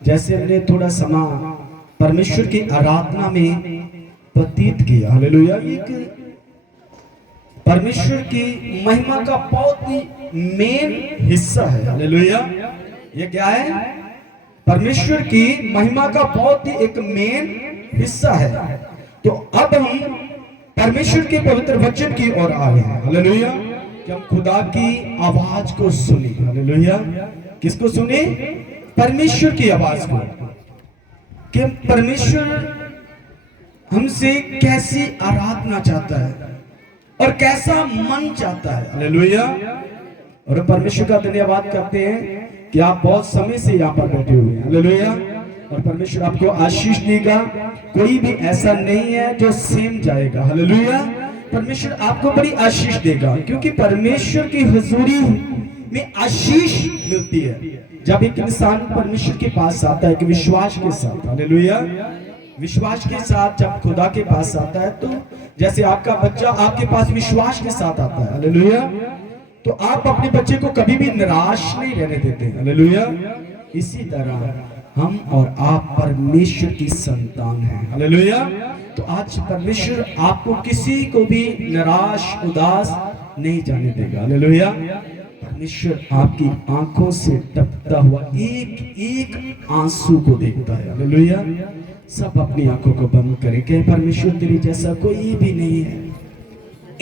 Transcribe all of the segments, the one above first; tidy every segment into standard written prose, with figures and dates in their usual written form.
जैसे हमने थोड़ा समय परमेश्वर की आराधना में व्यतीत किया, हालेलुया। एक परमेश्वर की महिमा का बहुत ही मेन हिस्सा है, हालेलुया। ये क्या है? परमेश्वर की महिमा का बहुत ही एक मेन हिस्सा है। तो अब हम परमेश्वर के पवित्र वचन की ओर आ रहे हैं, हालेलुया। कि हम खुदा की आवाज को सुने, हालेलुया। किसको सुने? परमेश्वर की आवाज को। कि परमेश्वर हमसे कैसी आराधना चाहता है और कैसा मन चाहता है, हालेलुया। और परमेश्वर का धन्यवाद करते हैं कि आप बहुत समय से यहाँ पर बैठे हुए हैं, हालेलुया। और परमेश्वर आपको आशीष देगा। कोई भी ऐसा नहीं है जो सेम जाएगा, हालेलुया। परमेश्वर आपको बड़ी आशीष देगा, क्योंकि परमेश्वर की हुजूरी में आशीष मिलती है जब एक इंसान परमेश्वर के पास आता है कि विश्वास के साथ, हालेलुया। विश्वास के साथ जब खुदा के पास आता है, तो जैसे आपका बच्चा आपके पास विश्वास के साथ आता है, हालेलुया, तो आप अपने बच्चे को कभी भी निराश नहीं रहने देते, हालेलुया। इसी तरह हम और आप परमेश्वर की संतान हैं, हालेलुया। तो आज परमेश्वर आपको किसी को भी निराश उदास नहीं जाने देगा, हालेलुया। परमेश्वर आपकी आंखों से टपकता हुआ एक एक आंसू को देखता है, हालेलुया। सब अपनी आंखों को बंद करें। कहे परमेश्वर तेरे जैसा कोई भी नहीं है,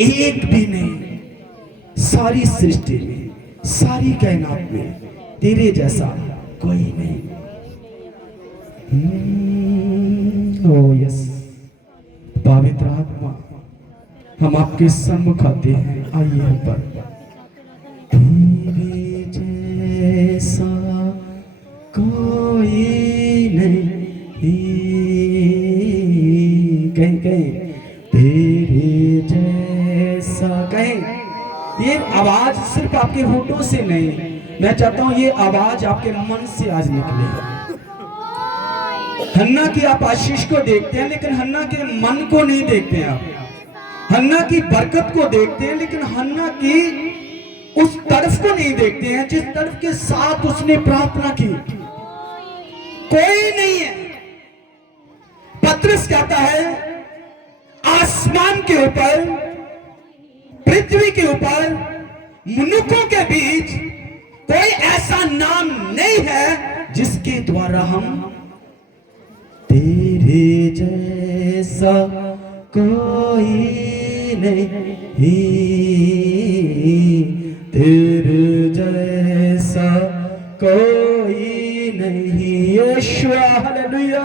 एक भी नहीं। सारी सृष्टि में, सारी कायनात में तेरे जैसा कोई नहीं। ओ यस, पवित्र आत्मा, हम आपके सम्मुख आते हैं। आइए हम पर तेरे जैसा कोई नहीं। कहीं कहीं तेरे जैसा, कहीं ये आवाज सिर्फ आपके होठों से नहीं, मैं चाहता हूं ये आवाज आपके मन से आज निकले। हन्ना की आप आशीष को देखते हैं, लेकिन हन्ना के मन को नहीं देखते हैं आप। हन्ना की बरकत को देखते हैं, लेकिन हन्ना की उस तरफ को नहीं देखते हैं जिस तरफ के साथ उसने प्रार्थना की। कोई नहीं है। पतरस कहता है, आसमान के ऊपर, पृथ्वी के ऊपर, मनुष्यों के बीच कोई ऐसा नाम नहीं है जिसके द्वारा हम तेरे जैसा कोई नहीं, तेरे जैसा कोई नहीं। यीशु, हालेलुया।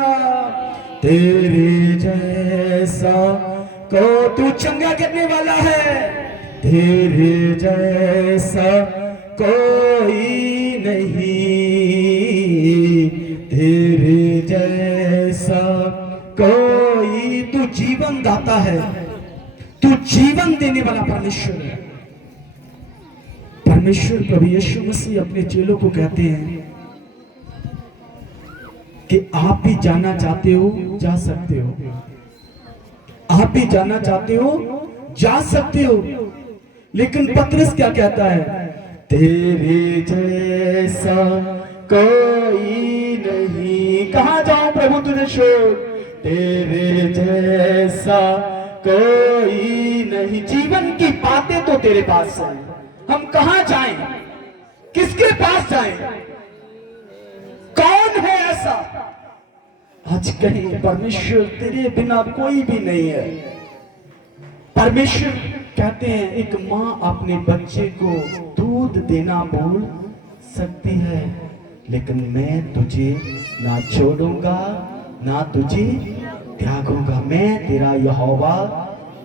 तेरे जैसा को तू चंगा करने वाला है, तेरे जैसा कोई नहीं, तेरे जैसा कोई। तू जीवन दाता है, तू जीवन देने वाला परमेश्वर है। परमेश्वर प्रभु यीशु मसीह अपने चेलों को कहते हैं कि आप भी जाना चाहते हो, जा सकते हो। आप भी जाना चाहते हो, जा सकते हो। लेकिन पतरस क्या कहता है? तेरे जैसा कोई नहीं। कहां जाऊं प्रभु तुझे छोड़? तेरे जैसा कोई नहीं। जीवन की बातें तो तेरे पास है, हम कहां जाएं? किसके पास जाएं? कौन है ऐसा? आज कहीं परमेश्वर तेरे बिना कोई भी नहीं है। परमेश्वर कहते हैं, एक माँ अपने बच्चे को दूध देना भूल सकती है, लेकिन मैं तुझे ना छोड़ूंगा, ना तुझे त्यागूंगा। मैं तेरा यहोवा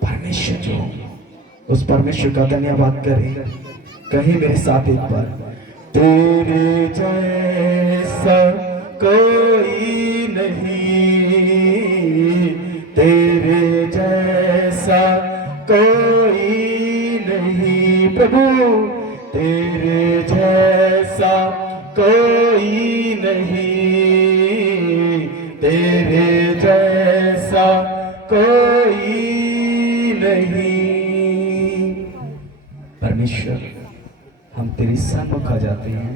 परमेश्वर जो हूं। उस परमेश्वर का धन्यवाद करें। कहीं मेरे साथ एक बार, तेरे जैसा कोई नहीं, तेरे जैसा कोई नहीं। प्रभु तेरे जैसा कोई नहीं, तेरे जैसा कोई नहीं। परमेश्वर, हम तेरे सम्मुख आ जाते हैं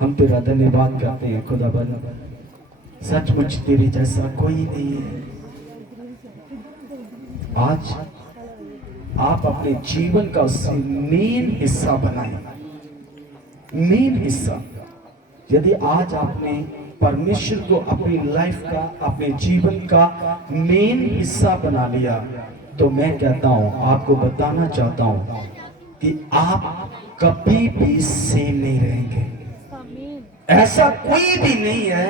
हम तेरा धन्यवाद करते हैं खुदाबंद, सचमुच तेरे जैसा कोई नहीं है। आज आप अपने जीवन का उससे मेन हिस्सा बनाए, मेन हिस्सा। यदि आज आपने परमेश्वर को अपनी लाइफ का, अपने जीवन का मेन हिस्सा बना लिया, तो मैं कहता हूं, आपको बताना चाहता हूं कि आप कभी भी सेम नहीं रहेंगे। ऐसा कोई भी नहीं है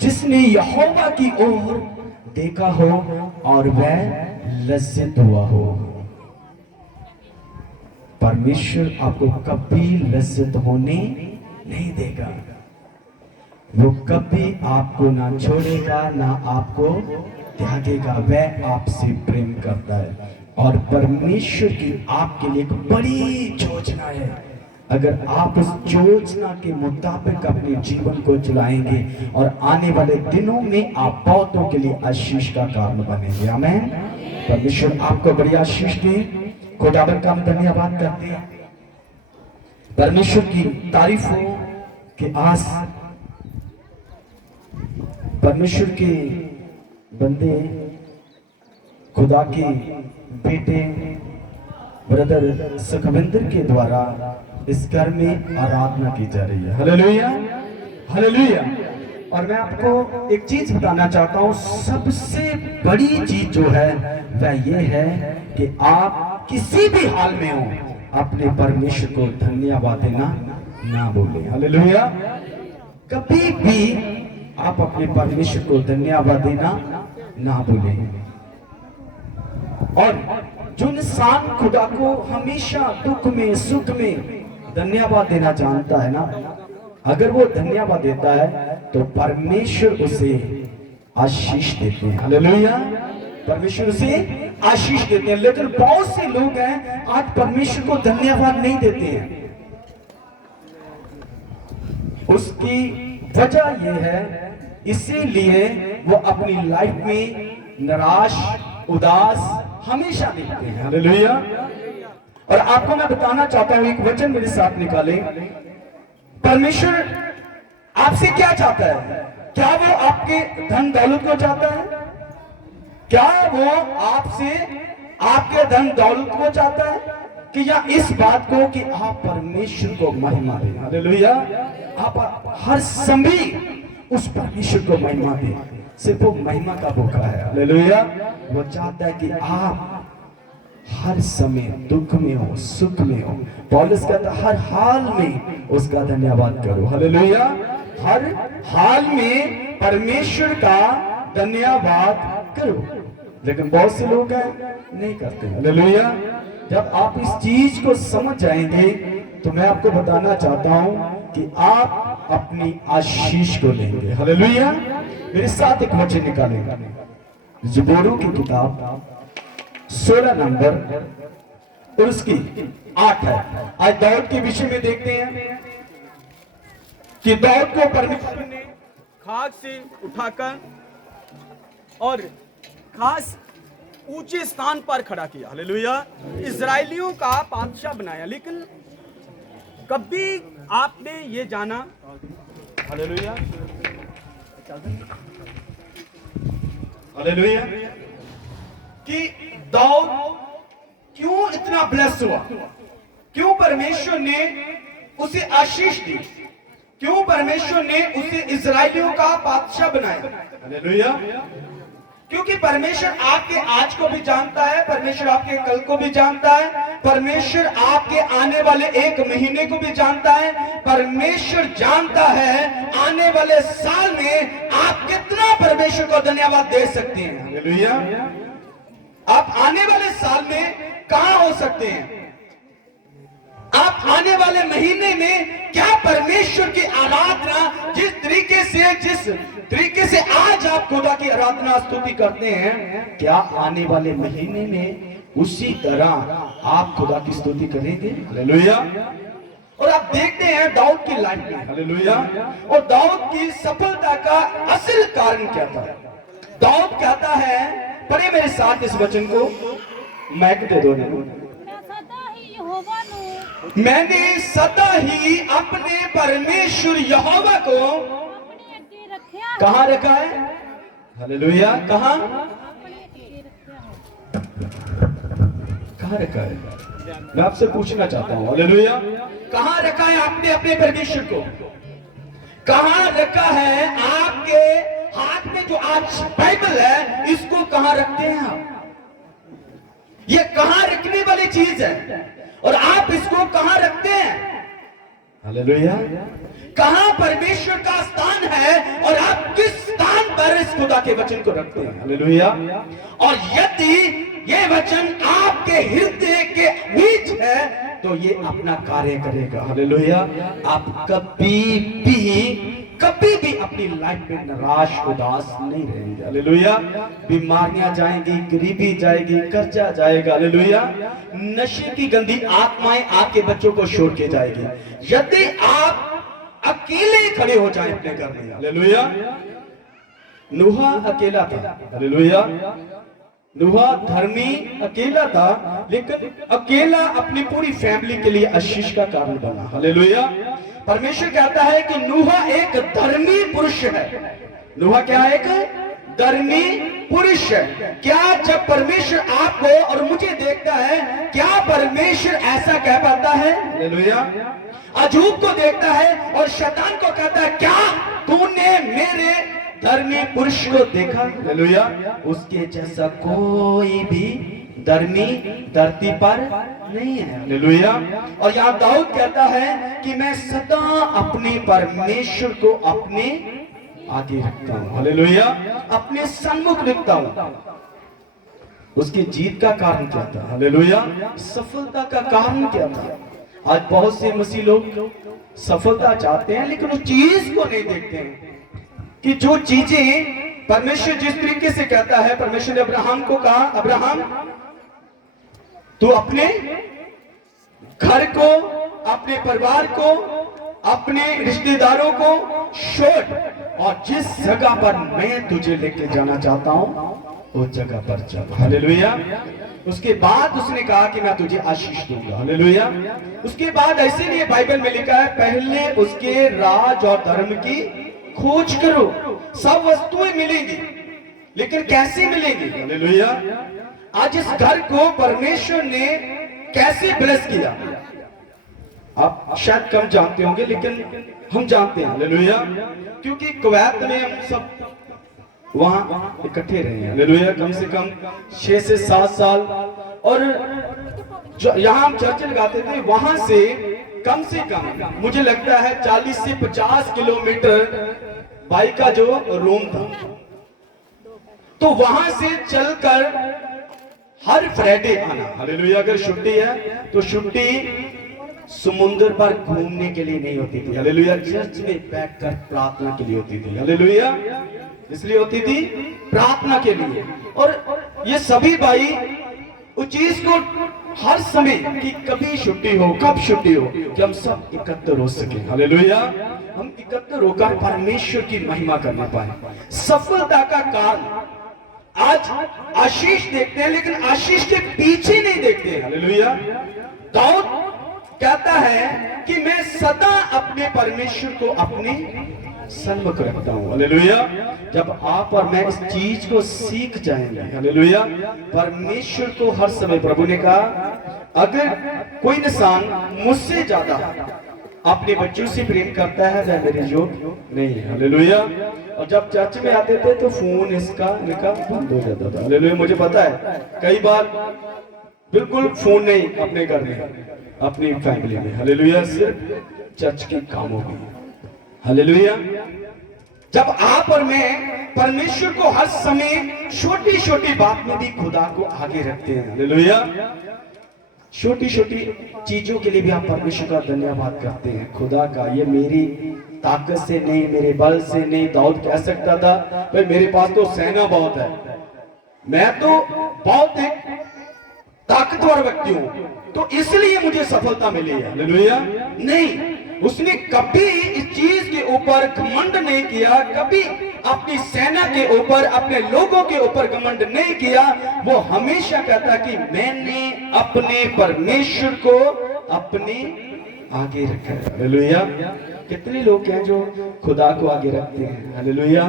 जिसने यहोवा की ओर देखा हो और वह लज्जित हुआ हो। परमेश्वर आपको कभी लज्जित होने नहीं देगा। वो कभी आपको ना छोड़ेगा, ना आपको त्यागेगा। वह आपसे प्रेम करता है और परमेश्वर की आपके लिए एक बड़ी योजना है। अगर आप उस योजना के मुताबिक अपने जीवन को चलाएंगे और आने वाले दिनों में आप बहुतों के लिए आशीष का कारण बनेंगे। आमीन। परमेश्वर आपको बड़ी आशीष दे। खुदावन का हम धन्यवाद करते हैं। परमेश्वर की तारीफ हो कि आज परमेश्वर के बंदे, खुदा के बेटे ब्रदर सुखविंदर के द्वारा इस घर में आराधना की जा रही है। Hallelujah, hallelujah. और मैं आपको एक चीज बताना चाहता हूं, सबसे बड़ी चीज जो है वह ये है कि आप किसी भी हाल में हो अपने परमेश्वर को धन्यवाद देना ना भूलें। हालेलुया। कभी भी आप अपने परमेश्वर को धन्यवाद देना ना भूलें। और जो इंसान खुदा को हमेशा दुख में सुख में धन्यवाद देना जानता है ना, अगर वो धन्यवाद देता है तो परमेश्वर उसे आशीष देते हैं। हालेलुया। परमेश्वर उसे आशीष देते हैं। लेकिन बहुत से लोग हैं आज परमेश्वर को धन्यवाद नहीं देते हैं। उसकी वजह यह है, इसीलिए वो अपनी लाइफ में निराश, उदास हमेशा दिखते हैं। हालेलुया। और आपको मैं बताना चाहता हूं, एक वचन मेरे साथ निकाले। परमेश्वर आपसे क्या चाहता है? क्या वो आपके धन दौलत को चाहता है? क्या वो आपसे आपके धन दौलत को चाहता है कि या इस बात को कि आप परमेश्वर को महिमा दें? हालेलुया। आप हर समय उस परमेश्वर को महिमा दें। सिर्फ वो महिमा का भूखा है। हालेलुया। वो चाहता है कि आप हर समय दुख में हो, सुख में हो। पौलुस कहता है हर हाल में उसका धन्यवाद करो। हालेलुया। हर हाल में परमेश्वर का धन्यवाद करो। लेकिन बहुत से लोग हैं नहीं करते। हालेलुया। जब आप इस चीज को समझ जाएंगे तो मैं आपको बताना चाहता हूं कि आप अपनी आशीष को लेंगे। हालेलुया। मेरे साथ एक वचन निकालेंगे, ज़बूर की किताब 16 नंबर और उसकी 8 है। आज दाऊद के विषय में देखते हैं कि दाऊद को परमेश्वर ने खाक से उठाकर और खास ऊंचे स्थान पर खड़ा किया। हालेलुया। इजराइलियों का बादशाह बनाया। लेकिन कभी आपने ये जाना, हालेलुया, हालेलुया, कि दाऊद क्यों इतना ब्लेस हुआ? क्यों परमेश्वर ने उसे आशीष दी? क्यों परमेश्वर ने उसे इजराइलियों का बादशाह बनाया? हालेलुया। क्योंकि परमेश्वर आपके आज को भी जानता है, परमेश्वर आपके कल को भी जानता है, परमेश्वर आपके आने वाले एक महीने को भी जानता है, परमेश्वर जानता है आने वाले साल में आप कितना परमेश्वर को धन्यवाद दे सकते हैं। हालेलुया। आप आने वाले साल में कहां हो सकते हैं? आप आने वाले महीने में क्या परमेश्वर की आराधना जिस तरीके से आज आप खुदा की आराधना स्तुति करते हैं, क्या आने वाले महीने में उसी तरह आप खुदा की स्तुति करेंगे? हालेलुया। और आप देखते हैं दाऊद की लाइफ में, हालेलुया, और दाऊद की सफलता का असल कारण क्या था? दाऊद कहता है, पढ़े मेरे साथ इस वचन को, मैक दे दो। मैंने सदा ही अपने परमेश्वर यहोवा को कहां रखा है? हालेलुया। कहां रखा है? मैं आपसे पूछना चाहता हूं, हालेलुया, कहां रखा है आपने अपने परमेश्वर को? कहां रखा है? आपके हाथ में जो आज बाइबल है, इसको कहां रखते हैं आप? ये कहां रखने वाली चीज है और आप इसको कहां रखते हैं? हालेलुया। कहां परमेश्वर का स्थान है और आप किस स्थान पर इस खुदा के वचन को रखते हैं? हालेलुया। और यदि ये वचन आपके हृदय के बीच है तो ये अपना कार्य करेगा। हालेलुया। आप कभी भी अपनी लाइफ में निराश उदास नहीं रहेंगे। हालेलुया। बीमारियां जाएंगी, गरीबी जाएगी, कर्जा जाएगा। हालेलुया। नशे की गंदी आत्माएं आपके बच्चों को छोड़ के जाएगी यदि आप अकेले खड़े हो जाए अपने घर में। हालेलुया। नूहा अकेला था। हालेलुया। नूहा धर्मी अकेला था, लेकिन अकेला अपनी पूरी फैमिली के लिए आशीष का कारण बना। हालेलुया। परमेश्वर कहता है कि नूहा एक धर्मी पुरुष है। नूहा क्या है? एक धर्मी पुरुष है। क्या जब परमेश्वर आपको और मुझे देखता है, क्या परमेश्वर ऐसा कह पाता है? हालेलुया। अजूब को देखता है और शैतान को कहता है, क्या तूने मेरे धर्मी पुरुष को देखा? हालेलुया। उसके जैसा कोई भी धर्मी धरती पर नहीं है। हालेलुया। और यहाँ दाऊद कहता है कि मैं सदा अपने परमेश्वर को अपने आगे रखता हूं। हालेलुया। अपने सन्मुख रखता हूं। उसकी जीत का कारण क्या था? हालेलुया। सफलता का कारण क्या था? आज बहुत से मसीह लोग सफलता चाहते हैं लेकिन उस चीज को नहीं देखते हैं कि जो चीजें परमेश्वर जिस तरीके से कहता है, परमेश्वर ने अब्राहम को कहा, अब्राहम तू अपने घर को, अपने परिवार को, अपने रिश्तेदारों को छोड़ और जिस जगह पर मैं तुझे लेके जाना चाहता हूं उस जगह पर चल। हालेलुया। उसके बाद उसने कहा कि मैं तुझे आशीष दूंगा। हालेलुया। उसके बाद ऐसे लिए बाइबल में लिखा है, पहले उसके राज और धर्म की खोज करो, सब वस्तुएं मिलेंगी, लेकिन कैसे मिलेंगी? हालेलुया। आज इस घर को परमेश्वर ने कैसे ब्लेस किया आप शायद कम जानते होंगे, लेकिन हम जानते हैं। हालेलुया। क्योंकि कुवैत में हम सब वहां इकट्ठे रहे हैं। हालेलुया। कम से कम 6 से 7 साल। और यहां हम चर्च लगाते थे, वहां से कम मुझे लगता है 40 से 50 किलोमीटर बाइक का जो रूम था, तो वहां से चलकर हर फ्राइडे आना। हालेलुया। अगर छुट्टी है तो छुट्टी समुद्र पर घूमने के लिए नहीं होती थी। हालेलुया। चर्च में बैठकर प्रार्थना के लिए होती थी। हालेलुया। इसलिए होती थी प्रार्थना के लिए। और ये सभी भाई उस चीज को हर समय कि कभी छुट्टी हो, कब छुट्टी हो, कि हम सब एकत्र हो सके। हालेलुया। हम एकत्र होकर परमेश्वर की महिमा करना पाए। सफलता का कारण आज आशीष देखते हैं लेकिन आशीष के पीछे नहीं देखते। हालेलुया। दाऊद कहता है कि मैं सदा अपने परमेश्वर को अपने सन्मुख रखता हूं। हालेलुया। जब आप और मैं इस चीज को सीख जाएंगे, हालेलुया, परमेश्वर को हर समय, प्रभु ने कहा अगर कोई इंसान मुझसे ज्यादा अपने बच्चों से प्रेम करता है वह मेरे योग्य नहीं है। हालेलुया। और जब चर्च में आते थे तो फोन इनका बंद हो जाता था। हालेलुया। मुझे पता है कई बार बिल्कुल फोन नहीं अपने घर में, अपनी फैमिली में। हालेलुया। सिर्फ चर्च के कामों में। हालेलुया। जब आप और मैं परमेश्वर को हर समय छोटी छोटी बात में भी खुदा को आगे रखते हैं। हालेलुया। छोटी छोटी चीजों के लिए भी आप परमेश्वर का धन्यवाद करते हैं। खुदा का ये मेरी ताकत से नहीं, मेरे बल से नहीं। दाऊद कह सकता था भाई मेरे पास तो सेना बहुत है, मैं तो बहुत एक ताकतवर व्यक्ति हूं, तो इसलिए मुझे सफलता मिली है। हालेलुया। नहीं, उसने कभी इस चीज के ऊपर घमंड नहीं किया, कभी अपनी सेना के ऊपर, अपने लोगों के ऊपर घमंड नहीं किया। वो हमेशा कहता कि मैंने अपने परमेश्वर को अपने आगे रखा है। हालेलुया। कितने लोग हैं जो खुदा को आगे रखते हैं? हालेलुया।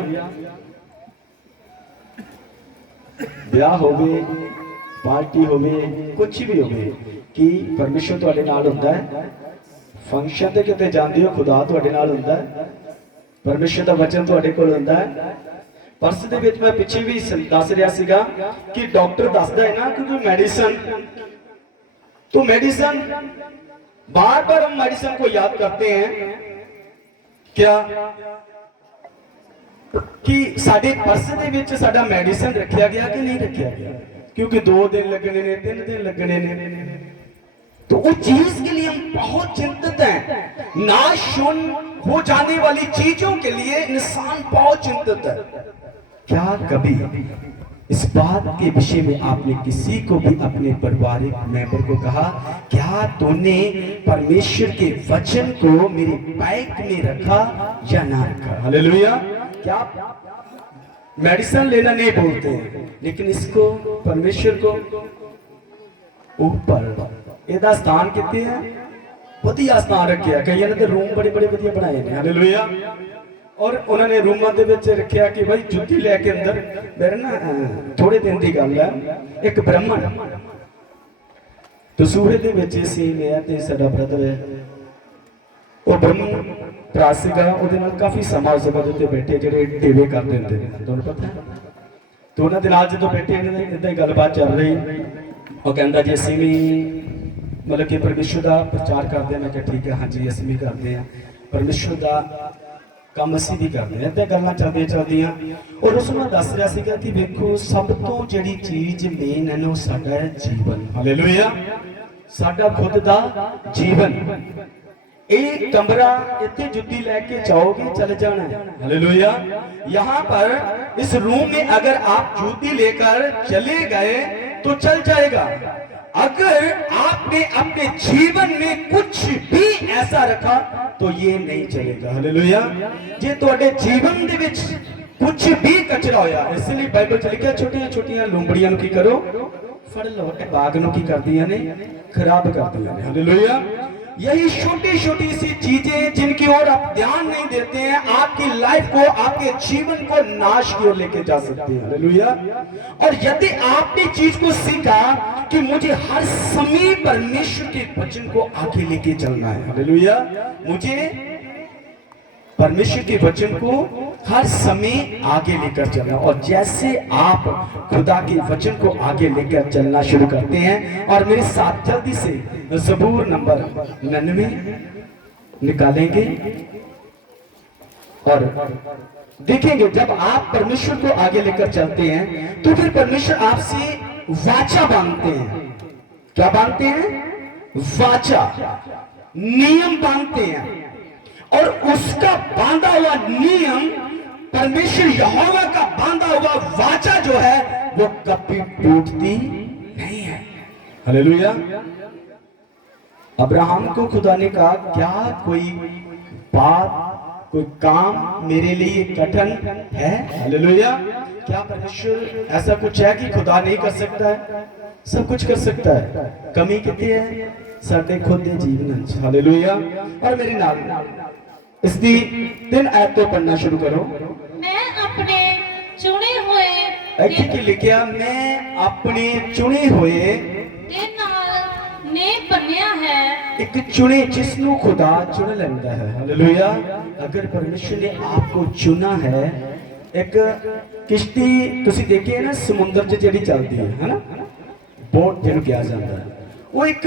ब्याह होवे, पार्टी होवे, कुछ भी होवे कि परमेश्वर तुहाडे नाल हुंदा है। फंक्शन ते किते जांदे हो, खुदा तुहाडे नाल हुंदा है। परमेश्वर दा वचन तुहाडे कोल हुंदा है। परस दे विच मैं पिछे भी दस रहा सीगा कि डॉक्टर दसदा है ना कि कोई मेडिसिन, तो मेडिसिन बार बार हम मेडिसिन को याद करते हैं क्या कि साडे पर्स दे विच साडा मेडिसिन रखिया गया कि नहीं रखिया गया, क्योंकि 2 दिन लगने ने, 3 दिन लगने ने, तो उस चीज के लिए हम बहुत चिंतित हैं। नाश हो जाने वाली चीजों के लिए इंसान बहुत चिंतित है। क्या कभी इस बात के विषय में आपने किसी को भी अपने पारिवारिक मेंबर को कहा, क्या तूने परमेश्वर के वचन को मेरे बैग में रखा या ना रखा? हालेलुया। क्या मेडिसिन लेना नहीं बोलते हैं, लेकिन इसको परमेश्वर को ऊपर ਇਹਦਾ ਸਥਾਨ ਕਿੱਥੇ ਹੈ? ਵਧੀਆ ਸਥਾਨ ਰੱਖਿਆ। ਕਈਆਂ ਨੇ ਤੇ ਰੂਮ ਬੜੇ ਬੜੇ ਵਧੀਆ ਬਣਾਏ ਨੇ। ਹਾਲੇਲੂਇਆ। ਔਰ ਉਹਨਾਂ ਨੇ ਰੂਮਾਂ ਦੇ ਵਿੱਚ ਰੱਖਿਆ ਕਿ ਭਾਈ ਜੁੱਤੀ ਲੈ ਕੇ ਅੰਦਰ। ਮੇਰੇ ਨਾ ਥੋੜੇ ਦਿਨ ਦੀ ਗੱਲ ਹੈ, ਇੱਕ ਬ੍ਰਾਹਮਣ ਦਸੂਹੇ ਦੇ ਵਿੱਚ ਸੀ, ਮੈਂ ਤੇ ਸਾਡਾ ਬ੍ਰਦਰ ਹੈ, ਉਹ ਬ੍ਰਾਹਮਣ ਭਰਾ ਸੀਗਾ, ਉਹਦੇ ਨਾਲ ਕਾਫੀ ਸਮਾਂ ਉਸ ਜਗ੍ਹਾ ਦੇ ਉੱਤੇ ਬੈਠੇ ਜਿਹੜੇ ਟੇਵੇ ਕਰਦੇ ਹੁੰਦੇ ਨੇ, ਤੁਹਾਨੂੰ ਪਤਾ ਹੈ। ਤੇ ਉਹਨਾਂ ਦੇ ਨਾਲ ਜਦੋਂ ਬੈਠੇ ਇਦਾਂ ਹੀ ਗੱਲਬਾਤ ਚੱਲ ਰਹੀ, ਉਹ ਕਹਿੰਦਾ ਜੀ ਅਸੀਂ ਵੀ मतलब कि परमेश्वर का प्रचार करते हैं। मैं क्या ठीक है, हाँ जी असं भी करते हैं, परमेश्वर का काम असी भी करते हैं। इतना गल्लां चलदियां चलदियां और उस मैं दस रहा सीगा कि देखो सब तो जिहड़ी चीज मेन है ना, वो साडा है जीवन। हालेलुया। साडा खुद दा जीवन। एक कमरा इतने जुत्ती लेके जाओगे चल जाना है। हालेलुया। यहाँ पर इस रूम में अगर आप जूती लेकर चले गए तो चल जाएगा। अगर आपने अपने जीवन में कुछ भी ऐसा रखा तो ये नहीं चलेगा। हालेलुया। जे तुहाडे जीवन दे विच कुछ भी कचरा होया, इसलिए बाइबल च लिखिया छोटियां छोटियां लुंबड़ियां की करो, फड़ लो, बाग नूं की करदियां ने, खराब करदियां ने। हालेलुया। यही छोटी छोटी सी चीजें जिनकी ओर आप ध्यान नहीं देते हैं, आपकी लाइफ को, आपके जीवन को नाश की ओर लेके जा सकते हैं। हालेलुया। और यदि आपने चीज को सीखा कि मुझे हर समय परमेश्वर के वचन को आगे लेके चलना है। हालेलुया। मुझे परमेश्वर के वचन को हर समय आगे लेकर चलना, और जैसे आप खुदा के वचन को आगे लेकर चलना शुरू करते हैं, और मेरे साथ जल्दी से ज़बूर नंबर 99 निकालेंगे और देखेंगे जब आप परमेश्वर को आगे लेकर चलते हैं तो फिर परमेश्वर आपसे वाचा बांधते हैं। क्या बांधते हैं? वाचा, नियम बांधते हैं, और उसका बांधा हुआ नियम, परमेश्वर यहोवा का बांधा हुआ वाचा जो है वो कभी टूटती नहीं है। हालेलुया। अब्राहम को खुदा ने कहा, क्या कोई बात, कोई काम मेरे लिए कठिन है? हालेलुया। क्या परमेश्वर ऐसा कुछ है कि खुदा नहीं कर सकता है? सब कुछ कर सकता है। कमी कितनी है? साडे खुद के जीवन। हालेलुया। और मेरे नाल इसकी 3 आयत तो पढ़ना शुरू करो। मैं अपने चुने हुए ऐसे की लिखिया, मैं अपने चुने हुए दे नाल ने बनिया है। एक चुने जिसनु खुदा चुन लेंदा है। हालेलुया। अगर परमेश्वर ने आपको चुना है, एक किश्ती तुसी देखी है ना समुद्र च जिहड़ी चलदी है ना, बोट जिहनूं कहा जाता है, वो एक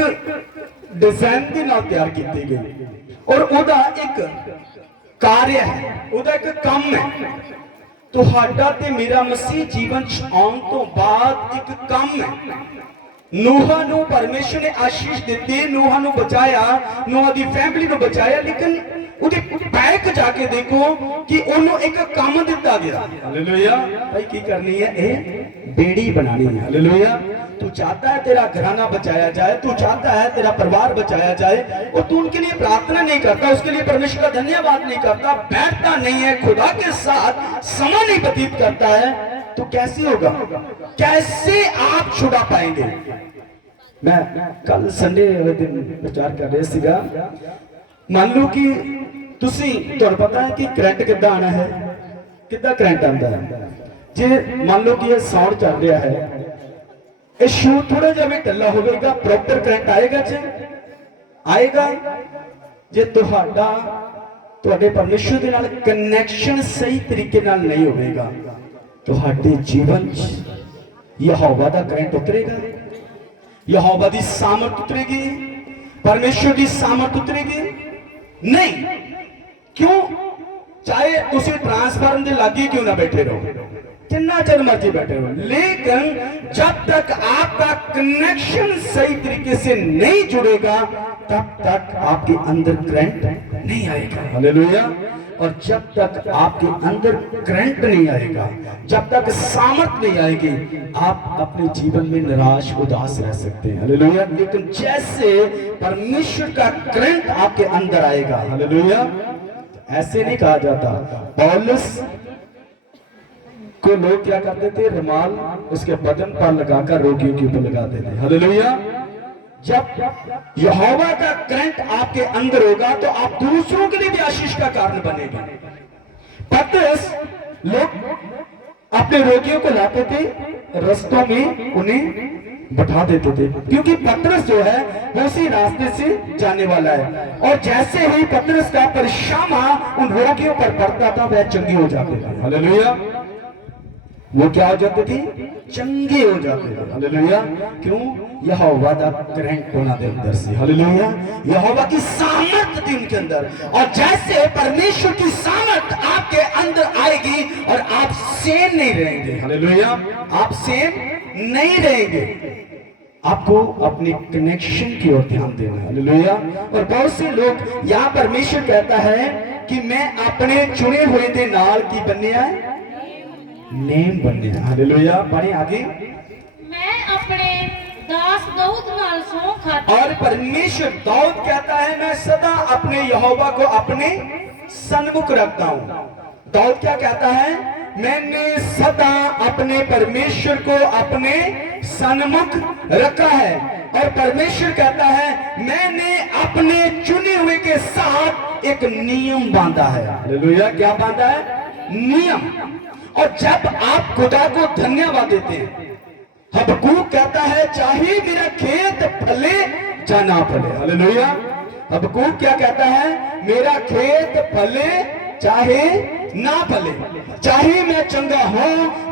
डिजाइन के नाल तैयार की गई, और ओदा एक कार्य है, ओदा एक काम है। तुहाडा ते मेरा मसीह जीवन आउण तो बाद एक काम है। नूहा नूं परमेश्वर ने आशीष दी, नूहा नूं बचाया, नूहा दी फैमिली नूं बचाया, लेकिन उहदे बैक जाके देखो कि ओनू एक काम दिता गया। हालेलुया। भाई की करनी है? ए बेड़ी बनानी है। हालेलुया। तू चाहता है तेरा घराना बचाया जाए, तू चाहता है तेरा परिवार बचाया जाए, और तू उनके लिए प्रार्थना नहीं करता, उसके लिए परमेश्वर का धन्यवाद नहीं करता, बैठता नहीं है, खुदा के साथ समय नहीं व्यतीत करता है, तो कैसे होगा? कैसे आप छुड़ा पाएंगे? मैं कल संडे वाले दिन विचार कर रहा ਸੀਗਾ ਮੰਨ ਲਓ ਕਿ ਤੁਸੀਂ ਤੁਹਾਨੂੰ ਪਤਾ ਹੈ ਕਿ ਕਰੰਟ ਕਿੱਦਾਂ ਆਣਾ ਹੈ ਕਿੱਦਾਂ ਕਰੰਟ ਆਉਂਦਾ ਹੈ ਜੇ ਮੰਨ ਲਓ ਕਿ ਇਹ ਸਾਊਂਡ ਚੱਲ ਰਿਹਾ ਹੈ ਇਹ ਸ਼ੂ ਥੋੜਾ ਜਿਹਾ ਵੀ ਢਿੱਲਾ ਹੋਵੇਗਾ ਪ੍ਰੋਪਰ ਕਰੰਟ ਆਏਗਾ ਜੀ ਆਏਗਾ ਜੇ ਤੁਹਾਡੇ ਪਰਮੇਸ਼ਰ ਦੇ ਨਾਲ ਕਨੈਕਸ਼ਨ ਸਹੀ ਤਰੀਕੇ ਨਾਲ ਨਹੀਂ ਹੋਵੇਗਾ ਤੁਹਾਡੇ ਜੀਵਨ 'ਚ ਯਹੋਵਾ ਦਾ ਕਰੰਟ ਉਤਰੇਗਾ यहोवा दी सामर्थ उतरेगी परमेश्वर की सामर्थ उतरेगी नहीं क्यों चाहे तुसी ट्रांसफार्मर के लागे क्यों ना बैठे रहो जितना चਿਰ मर्जी बैठे रहो लेकिन जब तक आपका कनेक्शन सही तरीके से नहीं जुड़ेगा तब तक आपके अंदर करंट नहीं आएगा हालेलुया और जब तक आपके अंदर करंट नहीं आएगा जब तक सामर्थ नहीं आएगी आप अपने जीवन में निराश उदास रह सकते हैं हालेलुया लेकिन जैसे परमेश्वर का करंट आपके अंदर आएगा हालेलुया ऐसे नहीं कहा जाता पौलुस को लोग क्या करते थे रुमाल उसके बदन पर लगाकर रोगियों के ऊपर लगाते थे हालेलुया जब यहोवा का करंट आपके अंदर होगा तो आप दूसरों के लिए भी आशीष का कारण बनेगा पतरस लोग अपने रोगियों को लाते थे रस्तों में उन्हें बैठा देते थे क्योंकि पतरस जो है वो उसी रास्ते से जाने वाला है और जैसे ही पतरस का परिश्रम उन रोगियों पर पड़ता था वह चंगे हो जाते थे हालेलुया वो क्या हो जाते थे चंगे हो जाते थे हालेलुया क्यों यहोवा का करंट होना दे अंदर से हालेलुया यहोवा की सामर्थ थी उनके अंदर और जैसे परमेश्वर की सामर्थ आपके अंदर आएगी और आप सेम नहीं रहेंगे हालेलुया आप सेम नहीं रहेंगे आपको अपने कनेक्शन की ओर ध्यान देना है हालेलुया और बहुत से लोग यहाँ परमेश्वर कहता है कि मैं अपने चुने हुए दे नाल की बनिया नेम बनने हालेलुया पढ़े आगे मैं अपने दास दाऊद नाल सौं खाती और परमेश्वर दाऊद कहता है मैं सदा अपने यहोवा को अपने सन्मुख रखता हूं दाऊद क्या कहता है मैंने सदा अपने परमेश्वर को अपने सन्मुख रखा है और परमेश्वर कहता है मैंने अपने चुने हुए के साथ एक नियम बांधा है हालेलुया क्या बांधा है नियम और जब आप खुदा को धन्यवाद देते हैं हबक्कूक कहता है चाहे मेरा खेत फले या ना फले हालेलुया हबक्कूक क्या कहता है मेरा खेत फले चाहे ना फले चाहे मैं चंगा हो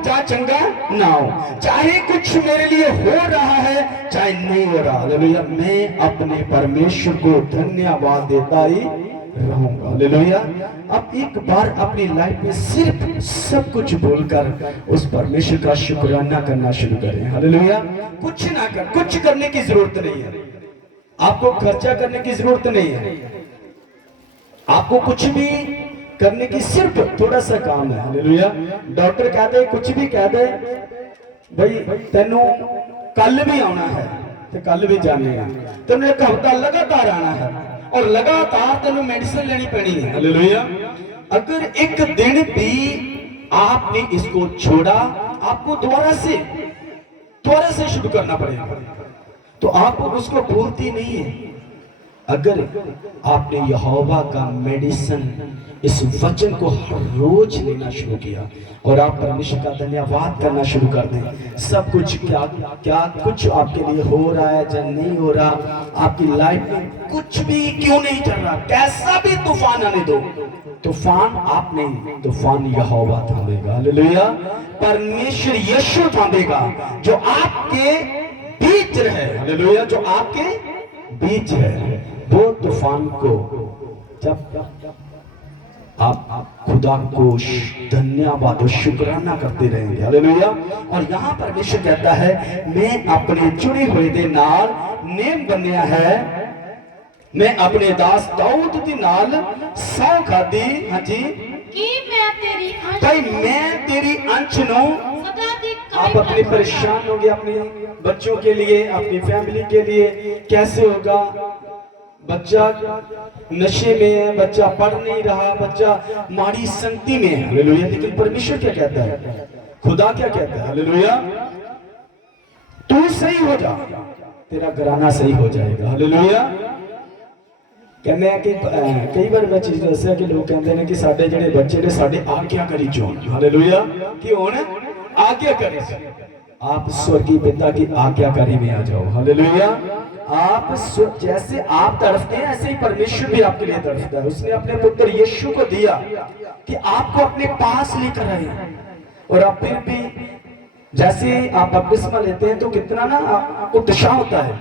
या चंगा ना हो चाहे कुछ मेरे लिए हो रहा है चाहे नहीं हो रहा हालेलुया मैं अपने परमेश्वर को धन्यवाद देता ही रहूंगा हालेलुया अब एक बार अपनी लाइफ में सिर्फ सब कुछ बोलकर उस परमेश्वर का शुक्राना करना शुरू करें हालेलुया कुछ करने की जरूरत नहीं है आपको खर्चा करने की जरूरत नहीं है आपको कुछ भी करने की सिर्फ थोड़ा सा काम है हालेलुया डॉक्टर कहते कुछ भी कह दे भाई तेनों कल भी आना है तो कल भी जाने तेन एक हफ्ता लगातार आना है और लगातार तेनों मेडिसिन लेनी पड़ी है हालेलुया अगर एक दिन भी आपने इसको छोड़ा आपको दोबारा से शुरू करना पड़ेगा तो आप उसको बोलती नहीं है अगर आपने यहोवा का मेडिसिन इस वचन को हर रोज लेना शुरू किया और आप परमेश्वर का धन्यवाद करना शुरू कर दें सब कुछ क्या कुछ आपके लिए हो रहा है या नहीं हो रहा आपकी लाइफ में कुछ भी क्यों नहीं चल रहा कैसा भी तूफान आने दो तूफान आप नहीं तूफान यहोवा थामेगा हालेलुया परमेश्वर यीशु थामेगा जो आपके बीच है हालेलुया जो आपके बीच है वो तूफान को जब आप खुदा को धन्यवाद और शुक्राना करते रहेंगे हालेलुया और यहाँ परमेश्वर कहता है मैं अपने चुने हुए दे नाल नेम बनिया है मैं अपने दास दाऊद दे नाल सौ खादी हाँ जी कि मैं तेरी अंश भाई मैं तेरी अंश नो सदा दी आप अपने परेशान हो गए अपने बच्चों के लिए अपनी फैमिली के लिए कैसे होगा बच्चा नशे में है बच्चा पढ़ नहीं रहा बच्चा माड़ी संगति में है हालेलुया लेकिन परमेश्वर क्या कहता है खुदा क्या कहता है हालेलुया तू सही हो जा तेरा घराना सही हो जाएगा। हालेलुया। कहने कि कई बार मैं चीज दसिया कि लोग कहते हैं कि साडे जिहड़े बच्चे ने साडे आज्ञाकारी च होण। हालेलुया। कि होण आज्ञाकारी च। आप स्वर्गीय पिता की आज्ञाकारी में आ जाओ। हालेलुया। आप जैसे आप तड़पते हैं ऐसे ही परमेश्वर भी आपके लिए तड़पता है। उसने अपने पुत्र यीशु को दिया कि आपको अपने पास लेकर आए। और आप फिर भी जैसे आप बपतिस्मा लेते हैं तो कितना ना उत्साह होता है।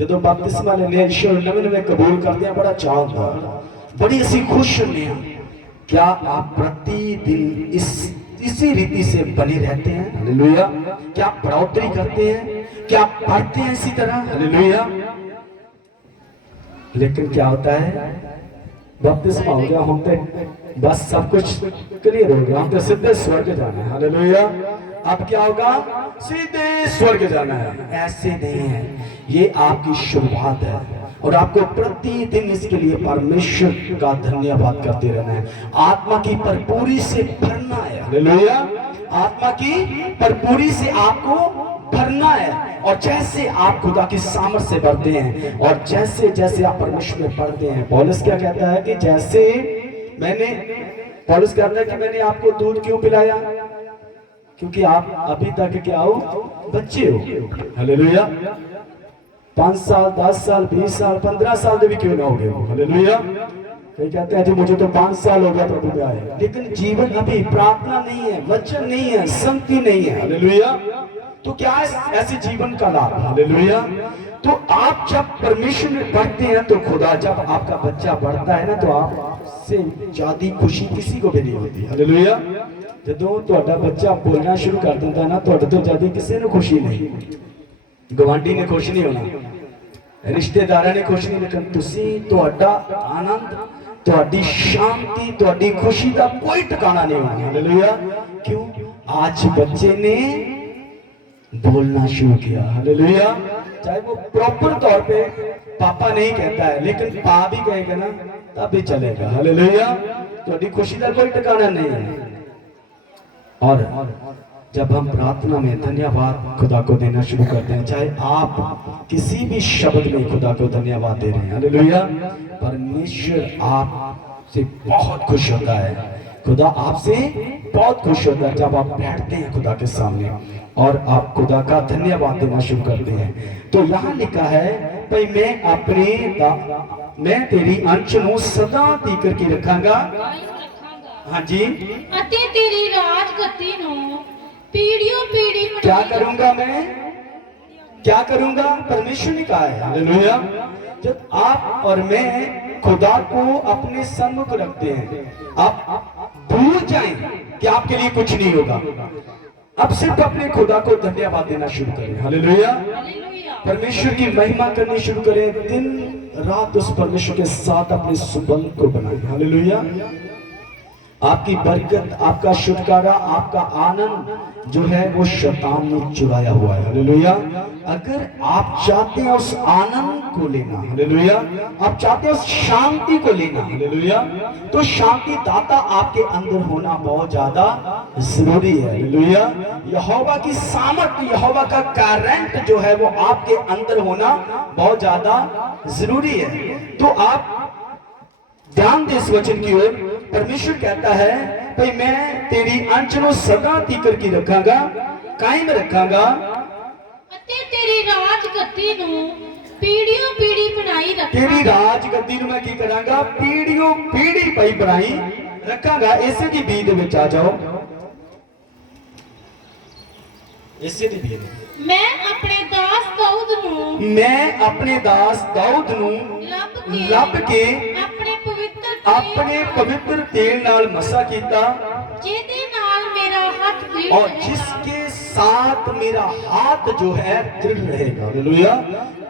जो बपतिस्मा लेने ईश्वर नवे नवे कबूल करते हैं बड़ा चाह होता है, बड़ी असी खुश होते हैं। क्या आप प्रतिदिन इसी रीति से बने रहते हैं? हालेलुया। क्या आप बढ़ोतरी करते हैं? क्या आप पढ़ते हैं इसी तरह? हालेलुया। लेकिन क्या होता है, बपतिस्मा हो गया, हम तो बस सब कुछ क्लियर हो गया, हम तो सीधे स्वर्ग जाना है। हालेलुया। अब क्या होगा? सीधे स्वर्ग जाना है। ऐसे नहीं है, ये आपकी शुरुआत है और आपको प्रतिदिन इसके लिए परमेश्वर का धन्यवाद करते रहना है। आत्मा की भरपूरी से भरना है। हालेलुया। आत्मा की भरपूरी से आपको भरना है। और जैसे आप खुदा की सामर्थ से बढ़ते हैं और जैसे जैसे आप परमेश्वर में बढ़ते हैं, पौलुस क्या कहता है कि जैसे पौलुस कहता है कि मैंने आपको दूध क्यों पिलाया? क्योंकि आप अभी तक क्या हो? बच्चे हो। हालेलुया। 5 साल 10 साल 20 साल 15 साल भी क्यों ना हो गए हो। हालेलुया। कई कहते हैं जी मुझे तो 5 साल हो गया प्रभु में आए, लेकिन जीवन अभी प्रार्थना नहीं है, वचन नहीं है, संगति नहीं है। हालेलुया। तो क्या है ऐसे जीवन का लाभ? हालेलुया। तो आप जब परमेश्वर में बढ़ते हैं तो खुदा, जब आपका बच्चा बढ़ता है ना तो आपसे ज्यादा खुशी किसी को भी नहीं होती। हालेलुया। ਜਦੋਂ ਤੁਹਾਡਾ ਬੱਚਾ ਬੋਲਣਾ ਸ਼ੁਰੂ ਕਰ ਦਿੰਦਾ ਨਾ, ਤੁਹਾਡੇ ਤੋਂ ਜ਼ਿਆਦਾ ਕਿਸੇ ਨੂੰ ਖੁਸ਼ੀ ਨਹੀਂ। ਗਵਾਂਢੀ ਨੇ ਖੁਸ਼ ਨਹੀਂ ਹੋਣਾ, ਰਿਸ਼ਤੇਦਾਰਾਂ ਨੇ ਖੁਸ਼ ਨਹੀਂ, ਲੇਕਿਨ ਤੁਸੀਂ, ਤੁਹਾਡਾ ਆਨੰਦ, ਤੁਹਾਡੀ ਸ਼ਾਂਤੀ, ਤੁਹਾਡੀ ਖੁਸ਼ੀ ਦਾ ਕੋਈ ਟਿਕਾਣਾ ਨਹੀਂ ਹੋਣਾ। ਹਾਲੇਲੂਇਆ। क्यों? आज बच्चे ने बोलना शुरू किया। हालेलुया। चाहे वो प्रॉपर तौर पे पापा नहीं कहता है, लेकिन पा भी कहेगा ना तब भी चलेगा। हालेलुया। ਤੁਹਾਡੀ खुशी का कोई ठिकाना नहीं है। और जब हम प्रार्थना में धन्यवाद खुदा को देना शुरू करते हैं, चाहे आप किसी भी शब्द में खुदा को धन्यवाद दे रहे हैं, हालेलुया, परमेश्वर आपसे बहुत खुश होता है। खुदा आपसे बहुत खुश होता है जब आप बैठते हैं खुदा के सामने और आप खुदा का धन्यवाद देना शुरू करते हैं। तो यहाँ लिखा है भाई मैं तेरी अंश नूं सदा तीकर की रखांगा। हाँ जी। अते तेरी राजगद्दी नूं पीढ़ियों पीढ़ी क्या करूंगा? मैं क्या करूंगा? परमेश्वर ने कहा है। हालेलुया। जब आप और मैं खुदा को अपने सम्मुख रखते हैं, आप भूल जाएं कि आपके लिए कुछ नहीं होगा। अब सिर्फ अपने खुदा को धन्यवाद देना शुरू करें। हालेलुया। परमेश्वर की महिमा करनी शुरू करें। दिन रात उस परमेश्वर के साथ अपने संबंध को बनाएं। हालेलुया। आपकी बरकत, आपका छुटकारा, आपका आनंद जो है वो शैतान ने चुराया हुआ है। हालेलुया। अगर आप चाहते हैं उस आनंद को लेना, हालेलुया, आप चाहते हैं उस शांति को लेना, हालेलुया, तो शांति दाता आपके अंदर होना बहुत ज्यादा जरूरी है। हालेलुया। यहोवा की सामर्थ, यहोवा का करंट जो है वो आपके अंदर होना बहुत ज्यादा जरूरी है। तो आप ध्यान दे इस वचन की ओर। परमेश्वर कहता है भाई मैं तेरी अंश नूं सदा तीकर की रखांगा, कायम रखांगा। अते तेरी राजगद्दी नूं पीढ़ियों पीढ़ी बनाई रखांगा। तेरी राजगद्दी नूं मैं की करांगा? पीढ़ियों पीढ़ी भाई बनाई रखांगा। इसे दी बीद विच आ जाओ। इसे दी बीद मैं अपने दास दाऊद नूं लब के अपने पवित्र तेल नाल मसा कीता, जिहदे नाल मेरा हाथ दृढ़ और जिसके साथ मेरा हाथ जो है दृढ़ रहेगा। हालेलुया।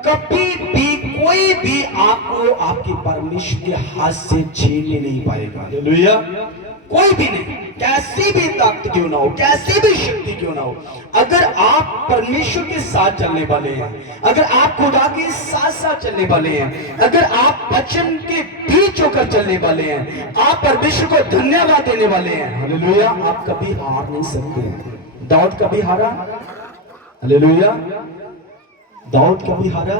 कभी भी कोई भी आपको आपके परमेश्वर के हाथ से छीन नहीं पाएगा। हालेलुया। कोई भी नहीं, कैसी भी ताकत क्यों ना हो, कैसी भी शक्ति क्यों ना हो, अगर आप परमेश्वर के साथ चलने वाले हैं, अगर आप खुदा के साथ साथ चलने वाले हैं, अगर आप वचन के बीच होकर चलने वाले हैं, आप परमेश्वर को धन्यवाद देने वाले हैं, हालेलुया, आप कभी हार नहीं सकते। दाऊद कभी हारा? हालेलुया। दाऊद कभी हारा?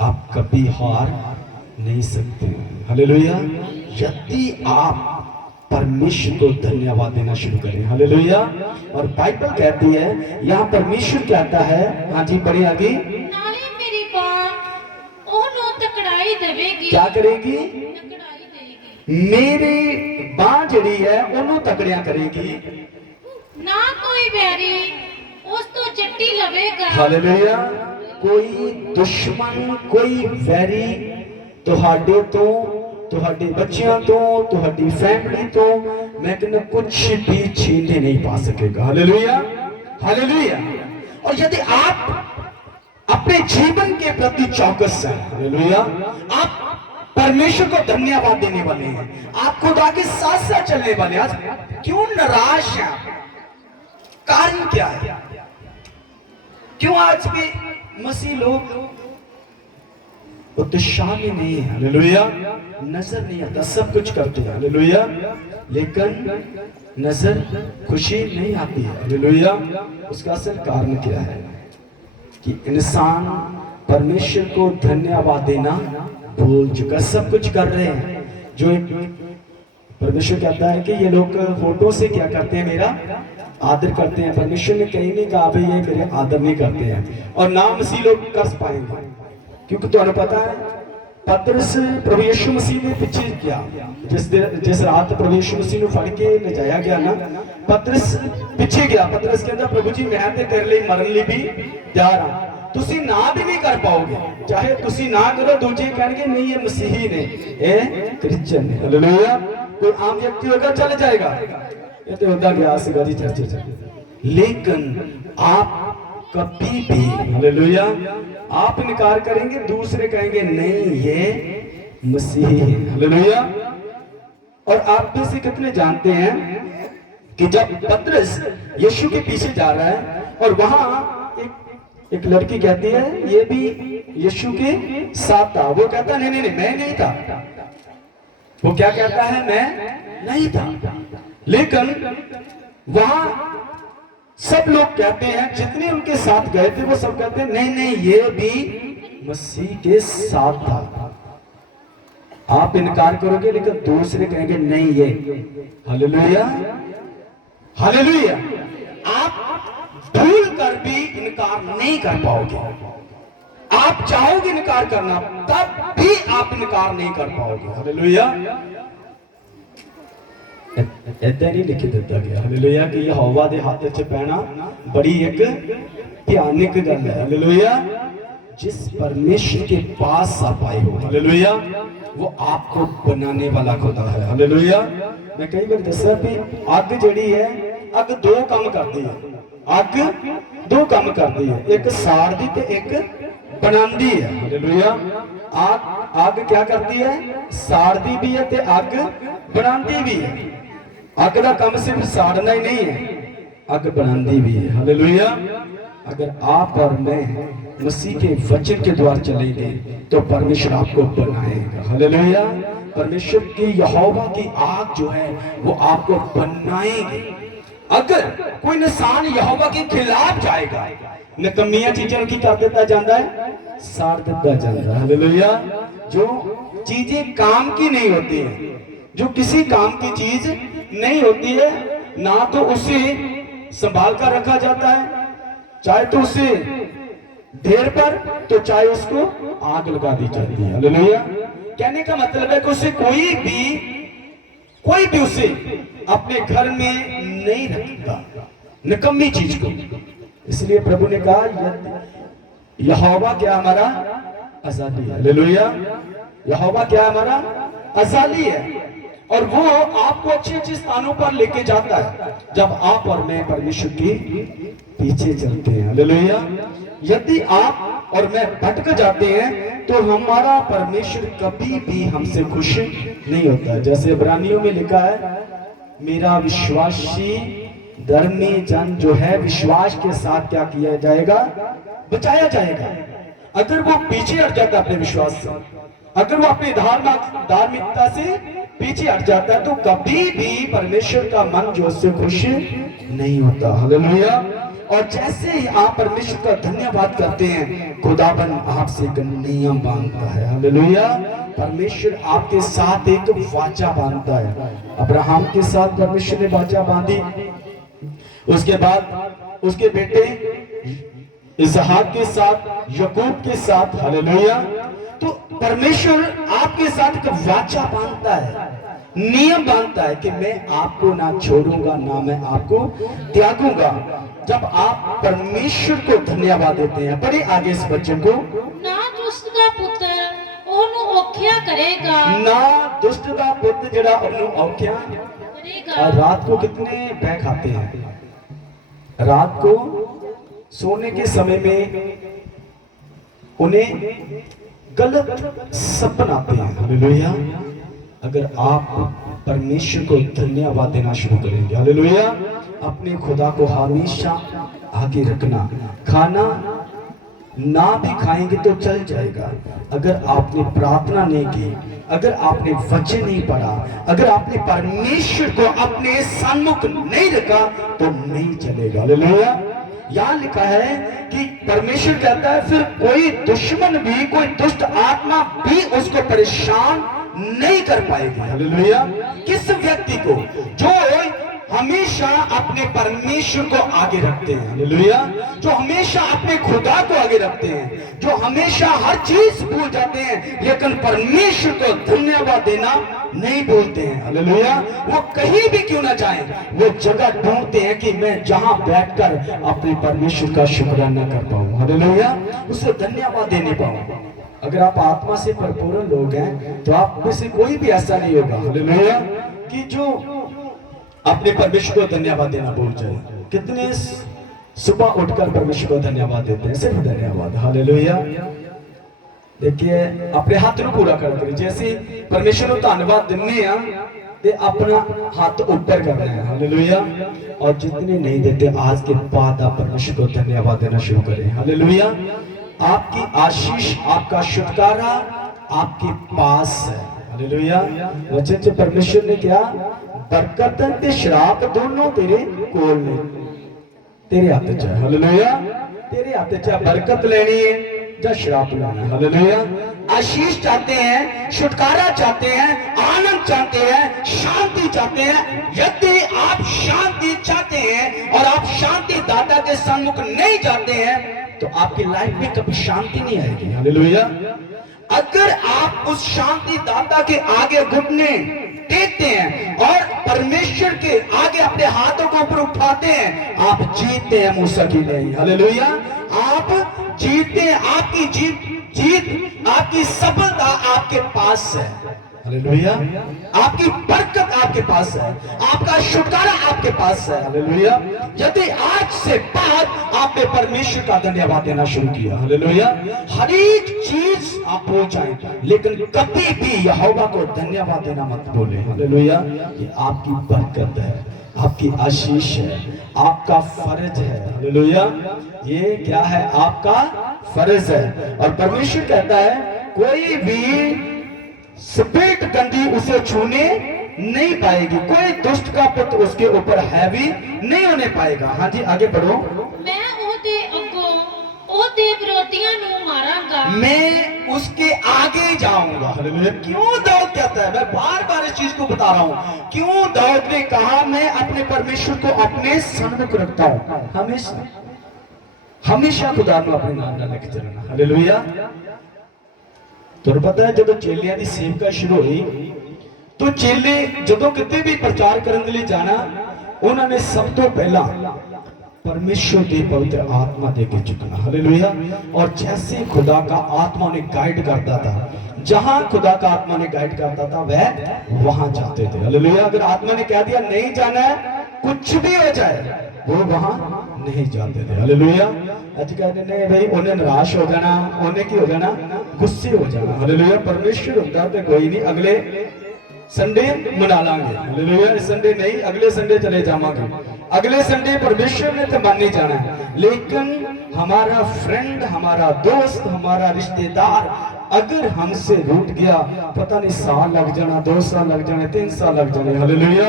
आप कभी हार नहीं सकते। हालेलुया। यदि आप परमेश्वर को धन्यवाद देना शुरू करें। हालेलुया। और बाइबल कहती है, यहाँ परमेश्वर कहता है, हाँ जी पढ़े आगे, नाले मेरी बात ओनो तकड़ाई देवेगी। क्या करेगी? तकड़ाई देगी। मेरी बाँ जड़ी है ओनू तकड़ियां करेगी। ना कोई बैरी उस तो चट्टी लवेगा। हालेलुया। कोई दुश्मन, कोई वैरी ਤੁਹਾਡੇ ਤੋਂ, ਤੁਹਾਡੇ ਬੱਚਿਆਂ ਤੋਂ, ਤੁਹਾਡੀ फैमिली तो मैं कहना कुछ भी छीनने नहीं पा सकेगा। Hallelujah, hallelujah. और यदि आप अपने जीवन के प्रति चौकस हैं, हालेलुया, आप परमेश्वर को धन्यवाद देने वाले हैं, आप खुदा के साथ साथ चलने वाले हैं। आज क्यों नाराज हैं? कारण क्या है? क्यों आज भी मसीह लोग उत्साह में नहीं है? हालेलुया। नजर नहीं आता, सब कुछ करते हैं, हालेलुया, लेकिन नजर खुशी नहीं आती है। हालेलुया। उसका असल कारण क्या है? कि इंसान परमेश्वर को धन्यवाद देना भूल चुका। सब कुछ कर रहे हैं जो एक परमेश्वर कहता है कि ये लोग फोटो से क्या करते हैं? मेरा आदर करते हैं। परमेश्वर ने कहीं नहीं कहा भाई ये मेरे आदर नहीं करते हैं, और ना मसीह लोग कर पाएंगे। क्योंकि तुम्हें पता है पतरस प्रभु यीशु मसीह ने पीछे किया, जिस रात प्रभु यीशु मसीह ने फड़ के ले जाया गया ना, पतरस पीछे गया। पतरस कहता प्रभु जी मैं ते तेरे लिए मरन लिए भी तैयार हां, तुसी ना भी नहीं कर पाओगे, चाहे तुसी ना करो दूजे कहेंगे नहीं ये मसीही ने, ये क्रिश्चियन है। हालेलुया। कोई आम व्यक्ति होगा चल जाएगा, ये तो होता गया सीधा जी चर्चे चल। लेकिन आप कभी भी, हालेलुया, आप इनकार करेंगे, दूसरे कहेंगे नहीं ये मसीही है। हालेलुया। और आप में से कितने जानते हैं कि जब पतरस यीशु के पीछे जा रहा है और वहां एक लड़की कहती है ये भी यीशु के साथ था, वो कहता नहीं नहीं नहीं मैं नहीं था। वो क्या कहता है? मैं नहीं था। लेकिन वहां सब लोग कहते हैं, जितने उनके साथ गए थे वो सब कहते हैं नहीं नहीं ये भी मसीह के साथ था। आप इनकार करोगे लेकिन दूसरे कहेंगे नहीं ये। Hallelujah, hallelujah. आप भूल कर भी इनकार नहीं कर पाओगे। आप चाहोगे इनकार करना तब भी आप इनकार नहीं कर पाओगे। हालेलुया। ऐसा नहीं लिख दिता गया, हालेलुया, कि यहोवा दे हाथ च पैना बड़ी एक भयानक गल है। हालेलुया। जिस परमेश्वर के पास आप आए हो, हालेलुया, वो आपको बनाने वाला खुदा है। हालेलुया। मैं कई बार दसा भी अग जड़ी है, अग दो काम करती है। अग दो काम करती है, एक साड़दी ते एक बनांदी है। हालेलुया। आग क्या करती है? साड़दी भी है ते अग बनांदी भी है। अग का काम सिर्फ साड़ना ही नहीं है, अग बनांदी भी है। हालेलुया। अगर आप और मैं मसीह के वचन के द्वारा चलेंगे तो परमेश्वर आपको बनाएगा। हालेलुया। परमेश्वर की यहोवा की आग जो है वो आपको बनाएगी। अगर कोई इंसान यहोवा के खिलाफ जाएगा, निकम्मियां चीजें की कर देता जाता है, साड़ देता जाता है। हालेलुया। जो चीजें काम की नहीं होती है, जो किसी काम की चीज नहीं होती है, ना तो उसे संभाल कर रखा जाता है, चाहे तो उसे ढेर पर तो चाहे उसको आग लगा दी जाती है। हालेलुया। कहने का मतलब है कि उसे कोई भी उसे अपने घर में नहीं रखता, निकम्मी चीज को। इसलिए प्रभु ने कहा यहोवा क्या हमारा अजाली है। हालेलुया। यहोवा क्या हमारा अजाली है, और वो आपको अच्छे अच्छे स्थानों पर लेके जाता है जब आप और मैं परमेश्वर के पीछे चलते हैं। हालेलुया। यदि आप और मैं भटक जाते हैं तो हमारा परमेश्वर कभी भी हमसे खुश नहीं होता। जैसे इब्रानियों में लिखा है, मेरा विश्वासी धर्मी जन जो है विश्वास के साथ क्या किया जाएगा? बचाया जाएगा। अगर वो पीछे हट जाता अपने विश्वास से, अगर वो अपनी धार्मिकता से पीछे हट जाता है तो कभी भी परमेश्वर का मन जो उससे खुश नहीं होता। हालेलुया। और जैसे ही आप परमेश्वर का धन्यवाद करते हैं, खुदाबन आपसे एक नियम बांधता है। हालेलुया। परमेश्वर आपके साथ एक वाचा बांधता है। अब्राहम के साथ परमेश्वर ने वाचा बांधी, उसके बाद उसके बेटे इसहाक के साथ, याकूब के साथ। हालेलुया। तो परमेश्वर आपके साथ एक वाचा बांधता है, नियम बांधता है कि मैं आपको ना छोड़ूंगा, ना मैं आपको त्यागूंगा। जब आप परमेश्वर को धन्यवाद देते हैं, पढ़े आगे इस वचन को, ना दुष्ट का पुत्र ओनु औख्या करेगा, ना दुष्ट का पुत्र जड़ा ओनु औख्या करेगा। और रात को कितने बह खाते हैं? रात को सोने के समय में उन्हें गलत सपना आते हैं। हालेलुया। अगर आप परमेश्वर को धन्यवाद देना शुरू करेंगे, हालेलुया, अपने खुदा को हमेशा आगे रखना। खाना ना भी खाएंगे तो चल जाएगा, अगर आपने प्रार्थना नहीं की, अगर आपने वचन नहीं पढ़ा, अगर आपने परमेश्वर को अपने सन्मुख नहीं रखा तो नहीं चलेगा। हालेलुया। यहाँ लिखा है कि परमेश्वर कहता है फिर कोई दुश्मन भी, कोई दुष्ट आत्मा भी उसको परेशान नहीं कर पाएगी। हालेलुया। किस व्यक्ति को? जो हमेशा अपने परमेश्वर को आगे रखते हैं। हालेलुया। जो हमेशा अपने खुदा को आगे रखते हैं, जो हमेशा हर चीज भूल जाते हैं लेकिन परमेश्वर को धन्यवाद देना नहीं बोलते हैं। हालेलुया। वो कहीं भी क्यों ना जाएं, वो जगह ढूंढते हैं कि मैं जहां बैठकर अपने परमेश्वर का शुक्राना कर पाऊं। हालेलुया। उसे धन्यवाद देने पाऊं। अगर आप आत्मा से भरपूर लोग हैं तो आप में से कोई भी ऐसा नहीं होगा, हालेलुया, कि जो अपने परमेश्वर को धन्यवाद देना भूल जाए। कितने सुबह उठकर परमेश्वर को धन्यवाद देते हैं, सिर्फ धन्यवाद। हालेलुया। देखिए अपने हाथ ਨੂੰ पूरा कर करें, जैसे परमेश्वर को धन्यवाद दिने आ ते अपना हाथ ऊपर करना है। हालेलुया। और जितने नहीं देते आज के बाद आप परमेश्वर को धन्यवाद देना शुरू करें। हालेलुया। आपकी आशीष, आपका छुटकारा आपके पास है। हालेलुया। वचन से परमेश्वर ने क्या? बरकतन ते श्राप दोनों तेरे कोल ने, तेरे हाथ च है। हालेलुया। तेरे हाथ च बरकत लेनी है या श्राप लेना है। हालेलुया। आशीष चाहते हैं, छुटकारा चाहते हैं, आनंद चाहते हैं, शांति चाहते हैं। यदि आप शांति चाहते हैं और आप शांति दाता के सन्मुख नहीं जाते हैं तो आपकी लाइफ में कभी शांति नहीं आएगी। हालेलुया। अगर आप उस शांति दाता के आगे घुटने टेकते हैं और परमेश्वर के आगे अपने हाथों को ऊपर उठाते हैं, आप जीतते हैं मूसा की नहीं। हालेलुया। आप जीतते हैं, आपकी जीत आपकी सफलता आपके पास है। हालेलुया। आपकी बरकत आपके पास है, आपका छुटकारा आपके पास है। हालेलुया। यदि आज से बाद आपने परमेश्वर का धन्यवाद देना शुरू किया, हालेलुया, हर एक चीज आप भूल जाएं लेकिन कभी भी यहोवा को धन्यवाद देना मत भूलें। हालेलुया। ये आपकी बरकत है, आपकी आशीष है, आपका फर्ज है। हालेलुया। ये क्या है? आपका फर्ज है। और परमेश्वर कहता है कोई भी स्पिरिट गंदी उसे छूने नहीं पाएगी, कोई दुष्ट का पुत्र उसके ऊपर हैवी नहीं होने पाएगा। हाँ जी आगे बढ़ो। मैं ओदे अगों ओदे विरोधियां नु मारांगा, मैं उसके आगे जाऊंगा। हालेलुया। क्यों दाऊद कहता है, मैं बार बार इस चीज को बता रहा हूं, क्यों दाऊद ने कहा मैं अपने परमेश्वर को अपने सन्मुख रखता हूं। हमेशा हमेशा खुदा को अपने नाम ਨਾਲ लेके चलना। हालेलुया। ਤੁਹਾਨੂੰ ਪਤਾ ਹੈ ਜਦੋਂ ਚੇਲਿਆਂ ਦੀ ਸੇਵਕਾ ਸ਼ੁਰੂ ਹੋਈ तो ਚੇਲੇ ਜਦੋਂ ਕਿਤੇ ਵੀ ਪ੍ਰਚਾਰ ਕਰਨ ਦੇ ਲਈ ਜਾਣਾ, ਉਹਨਾਂ ਨੇ ਸਭ ਤੋਂ ਪਹਿਲਾਂ परमेश्वर की पवित्र आत्मा देके चुकना। हालेलुया। और जैसे खुदा का आत्मा ने गाइड करता था, जहां खुदा का आत्मा ने गाइड करता था वह वहां जाते थे। हालेलुया। अगर आत्मा ने कह दिया नहीं जाना है, कुछ भी हो जाए, वो वहां नहीं जाते थे। हालेलुया। आज कहते ने भाई उन्हें निराश हो जाना, उन्हें की हो जाना, गुस्से हो जाना। हालेलुया। परमेश्वर होता तो कोई नहीं, अगले संडे मना लांगे। हालेलुया। इस संडे नहीं, अगले संडे चले जावांगे, अगले संडे परमेश्वर ने तो मान नहीं जाना है। लेकिन हमारा फ्रेंड, हमारा दोस्त, हमारा रिश्तेदार अगर हमसे रूठ गया, पता नहीं साल लग जाना, 2 साल लग जाने, 3 साल लग जाने। हालेलुया।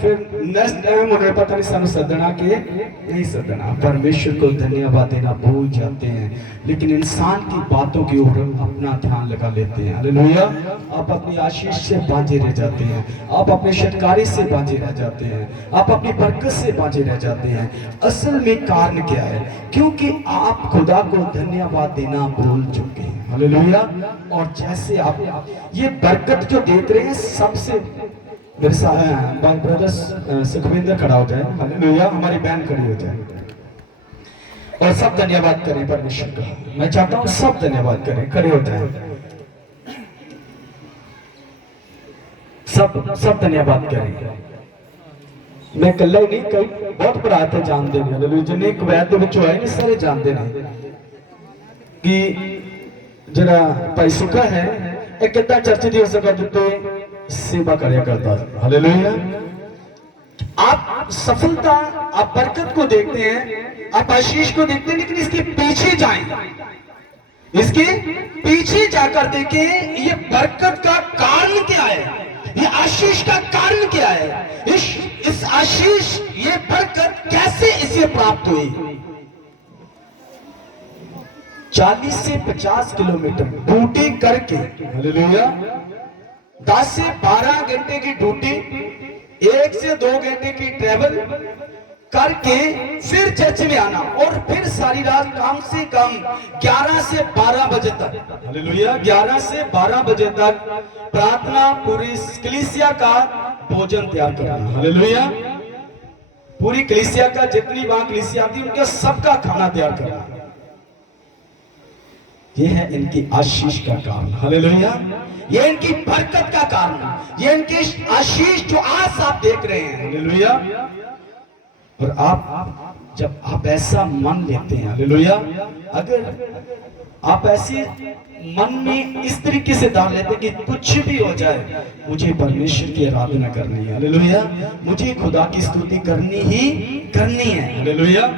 फिर नेक्स्ट टाइम उन्हें पता नहीं सानू सदना के नहीं सदना। परमेश्वर को धन्यवाद देना भूल जाते हैं, लेकिन इंसान की बातों की ओर अपना ध्यान लगा लेते हैं। हालेलुया। आप अपनी आशीष से बांझे रह जाते हैं, आप अपने शतकारी से बांझे रह जाते हैं, आप अपनी बरकत से बांझे रह जाते हैं। असल में कारण क्या है? क्योंकि आप खुदा को धन्यवाद देना भूल चुके हैं। हालेलुया। और जैसे आप ये बरकत जो देख रहे हैं, सबसे मेरे साथ ब्रदर्स सुखविंदर खड़ा हो जाए। हालेलुया। हमारी बहन खड़ी हो जाए और सब धन्यवाद करें परमेश्वर का। मैं चाहता हूं सब धन्यवाद करें, खड़े हो जाए। सब धन्यवाद करें। मैं कल्ला ही नहीं, कई बहुत भरा थे जानते हैं। हालेलुया। जिन्हें कवैत विचों आए ने सारे जानते हैं कि जरा भाई सुखा है एक कितना चर्च दी हो सका जितने सेवा कार्य करता है। हालेलुया। आप सफलता, आप बरकत को देखते हैं, आप आशीष को देखते हैं, लेकिन इसके पीछे जाएं, इसके पीछे जाकर देखें ये बरकत का कारण क्या है, ये आशीष का कारण क्या है, इस आशीष, ये बरकत कैसे इसे प्राप्त हुई। 40 से 50 किलोमीटर ड्यूटी करके, हालेलुया, 10 से 12 घंटे की ड्यूटी, 1 से 2 घंटे की ट्रेवल करके फिर चर्च में आना और फिर सारी रात कम से कम 11 से 12 बजे तक, हालेलुया, 11 से 12 बजे तक प्रार्थना, पूरी कलीसिया का भोजन तैयार करना। हालेलुया। पूरी कलीसिया का, जितनी वहां कलीसिया आती है उनका सबका खाना तैयार करना। ये है इनकी आशीष का कारण। हालेलुया। ये इनकी बरकत का कारण, ये इनकी आशीष जो आज आप देख रहे हैं। हालेलुया। और आप जब आप ऐसा मन लेते हैं, हालेलुया, अगर आप ऐसे मन में इस तरीके से डाल लेते कि कुछ भी हो जाए मुझे परमेश्वर की आराधना करनी है। हालेलुया। मुझे खुदा की स्तुति करनी ही करनी है। हालेलुया।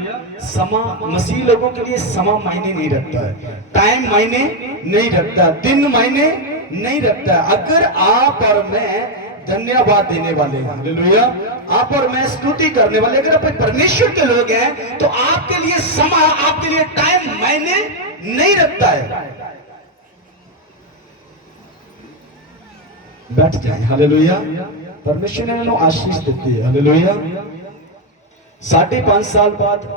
समा मसीह लोगों के लिए समा मायने नहीं रखता है, टाइम मायने नहीं रखता, दिन मायने नहीं रखता। अगर आप और मैं धन्यवाद देने वाले हैं, हालेलुया, आप और मैं स्तुति करने वाले, अगर आप परमेश्वर के लोग हैं, तो आपके लिए समा, आपके लिए टाइम मायने नहीं रखता है। बैठ जाए। हालेलुया। परमेश्वर ने इन्होंने आशीष दी है। हालेलुया। 5.5 साल बाद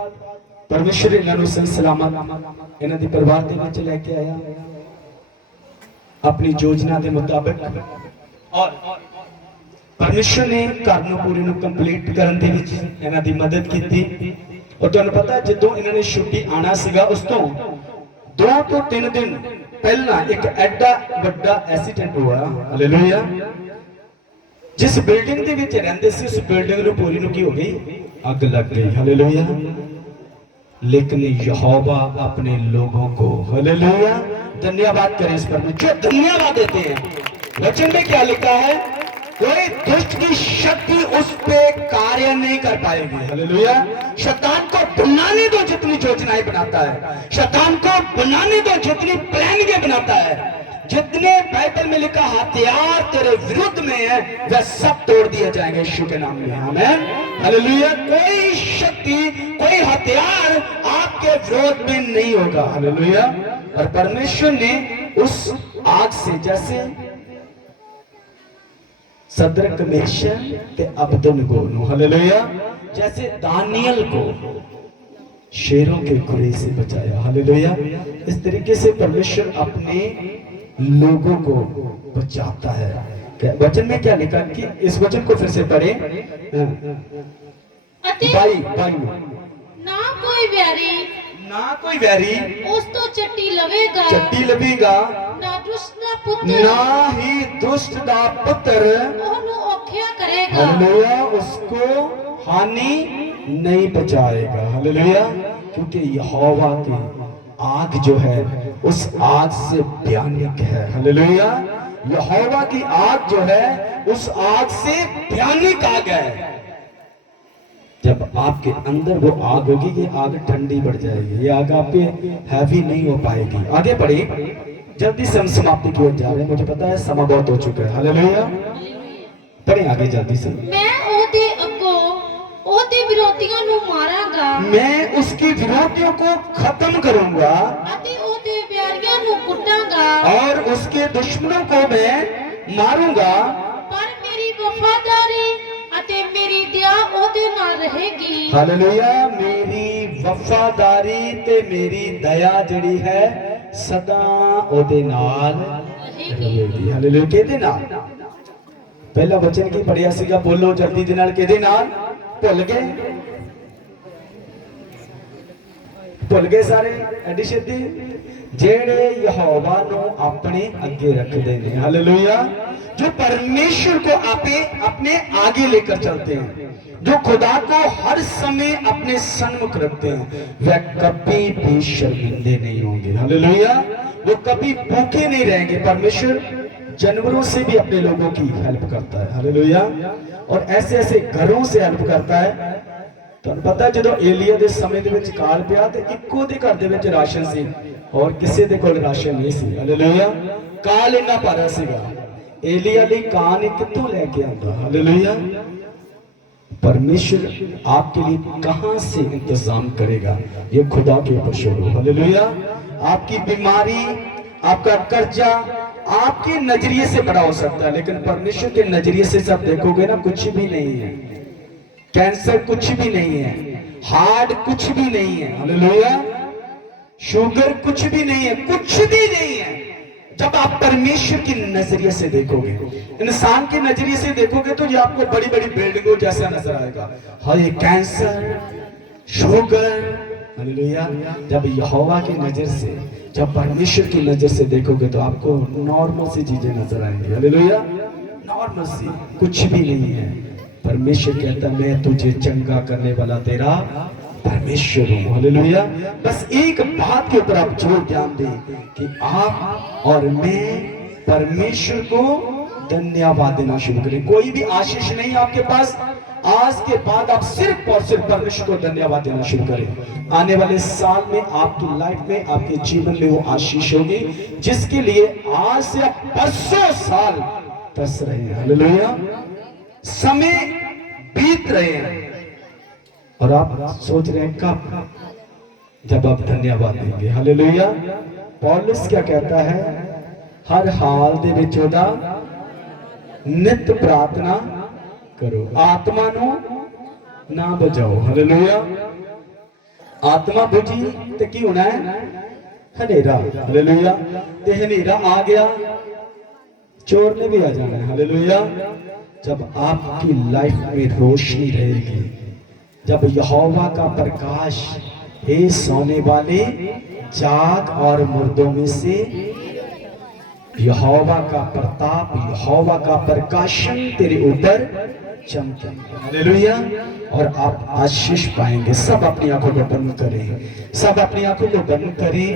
परमेश्वर इन्होंने सही सलामत इन्हों के परिवार के विच लेके आया अपनी योजना के मुताबिक, और परमेश्वर ने घर नूं पूरी नूं कंप्लीट करन दे विच इन्हां दी मदद की। और तुहानूं पता जदों इन्होंने छुट्टी आना सीगा, उस तो 2 ਤੋਂ 3 दिन पहला एक एडा बड़ा एक्सीडेंट हुआ। हालेलुया। जिस बिल्डिंग दे विच रहंदे सी उस बिल्डिंग नूं पूरी नूं की हो गई, अग लग गई। हालेलुया। लेकिन यहोवा अपने लोगों को, हालेलुया, धन्यवाद करें इस पर में जो धन्यवाद देते हैं। वचन में क्या लिखा है? कोई दुष्ट की शक्ति उस पे कार्य नहीं कर पाएगी। हालेलुया। शैतान को बनाने दो जितनी योजनाएं बनाता है, शैतान को बनाने दो जितनी प्लानिंग बनाता है, जितने बाइबल में लिखा हथियार तेरे विरुद्ध में है वह सब तोड़ दिए जाएंगे यीशु के नाम में। आमीन। हालेलुया। कोई शक्ति, कोई हथियार आपके विरोध में नहीं होगा। हालेलुया। और परमेश्वर ने उस आग से, जैसे सदरक मेशक ते अबदनगो नूं, हालेलुया, जैसे दानियल को शेरों के खुरे से बचाया। हालेलुया। इस तरीके से परमेश्वर अपने लोगों को बचाता है। वचन में क्या लिखा कि इस वचन को फिर से पढ़े। ना कोई वैरी उस तो चट्टी लवेगा ना ही दुष्ट दा पुत्र औखिया करेगा। हालेलुया। उसको हानि नहीं पहुंचाएगा। हालेलुया। क्योंकि यहोवा की आग जो है उस आग से भयानक है। हालेलुया। यहोवा की आग जो है उस आग से भयानक आग है। जब आपके अंदर वो आग होगी, ये आग ठंडी बढ़ जाएगी, ये आग आपके हैवी नहीं हो पाएगी। आगे बढ़े, जल्दी से हम समाप्ति की ओर जा रहे हैं, मुझे पता है समय बहुत हो चुका है। हालेलुया। पढ़े आगे जल्दी से। मैं ओदे उसकी विरोधियों को खत्म करूंगा ਅਤੇ ਉਹਦੇ ਵਿਆਰੀਆਂ ਨੂੰ ਕੁੱਟਾਂਗਾ और उसके दुश्मनों को मैं मारूंगा, ਪਰ ਮੇਰੀ ਵਫਾਦਾਰੀ ਅਤੇ ਮੇਰੀ ਦਇਆ ਉਹਦੇ ਨਾਲ ਰਹੇਗੀ। हालेलुया। मेरी वफादारी ते मेरी दया जड़ी है सदा ओदे नाल रहेगी। हालेलुया। किहदे नाल? पहला वचन की पढ़िया सीगा, बोलो जल्दी दे नाल, किहदे नाल? भुल गए? भुल गए सारे एडी छेती? जेड़े यहोवा नू अपने अगे रखते हैं। हालेलुया। जो परमेश्वर को अपने आगे लेकर चलते हैं, जो खुदा को हर समय अपने सन्मुख रखते हैं, वह कभी भी शर्मिंदे नहीं होंगे। हालेलुया। वो कभी भूखे नहीं रहेंगे। परमेश्वर जानवरों से भी अपने लोगों की हेल्प करता है। हालेलुया। और ऐसे ऐसे घरों से हेल्प करता है। ਤੁਹਾਨੂੰ ਪਤਾ ਜਦੋਂ ਏਲੀਆ ਦੇ ਸਮੇਂ ਦੇ ਵਿੱਚ ਕਾਲ ਪਿਆ ਤੇ ਇੱਕੋ ਦੇ ਘਰ ਦੇ ਵਿੱਚ ਰਾਸ਼ਨ ਸੀ ਔਰ ਕਿਸੇ ਦੇ ਕੋਲ ਰਾਸ਼ਨ ਨਹੀਂ ਸੀ। ਹਾਲੇਲੂਇਆ। ਕਾਲ ਇੰਨਾ ਭਾਰਾ ਸੀਗਾ, ਏਲੀਆ ਲਈ ਕਾਨ ਇਹ ਕਿੱਥੋਂ ਲੈ ਕੇ ਆਉਂਦਾ? हालेलुया। परमेश्वर आपके लिए कहां से इंतजाम करेगा, ये खुदा के ऊपर छोड़ो। हालेलुया। आपकी बीमारी, आपका कर्जा आपके नजरिए से बड़ा हो सकता है, लेकिन परमेश्वर के नजरिए से सब देखोगे ना, कुछ भी नहीं है। कैंसर कुछ भी नहीं है, हार्ट कुछ भी नहीं है। हालेलुया। शुगर कुछ भी नहीं है, कुछ भी नहीं है। जब आप परमेश्वर की नजरिए से देखोगे, इंसान के नजरिए से देखोगे तो ये आपको बड़ी बड़ी बिल्डिंगों जैसा नजर आएगा। हाँ, ये कैंसर, शुगर। हालेलुया। जब यहोवा की नजर से, जब परमेश्वर की नजर से देखोगे तो आपको नॉर्मल सी चीजें नजर आएंगी। हालेलुया। नॉर्मल सी, कुछ भी नहीं है। परमेश्वर कहता मैं तुझे चंगा करने वाला तेरा परमेश्वर हूं। हालेलुया। बस एक बात के ऊपर आप जोर ध्यान दें कि आप और मैं परमेश्वर को धन्यवाद देना शुरू करें। कोई भी आशीष नहीं आपके पास, आज के बाद आप सिर्फ और सिर्फ परमेश्वर को धन्यवाद देना शुरू करें। आने वाले साल में आपकी लाइफ में, आपके जीवन में वो आशीष होगी जिसके लिए आज से आप बरसों साल तरस रहे हैं। हालेलुया। समय बीत रहे हैं और आप सोच रहे हैं कब, जब आप धन्यवाद देंगे। हालेलुया। पौलुस क्या कहता है? हर हाल दे विच ओदा नित प्रार्थना करो, आत्मा नू ना बुझाओ। हालेलुया। आत्मा बुझी ते की होना है? हनेरा। हालेलुया। ते हनेरा आ गया, चोर ने भी आ जाना है। हालेलुया। जब आपकी लाइफ में रोशनी रहेगी, जब यहोवा का प्रकाश, हे सोने वाले जाग और मुर्दों में से यहोवा का प्रताप, यहोवा का प्रकाशन तेरे ऊपर चमकेगा। हालेलुया। और आप आशीष पाएंगे। सब अपनी आंखों को बंद करें, सब अपनी आंखों को बंद करें।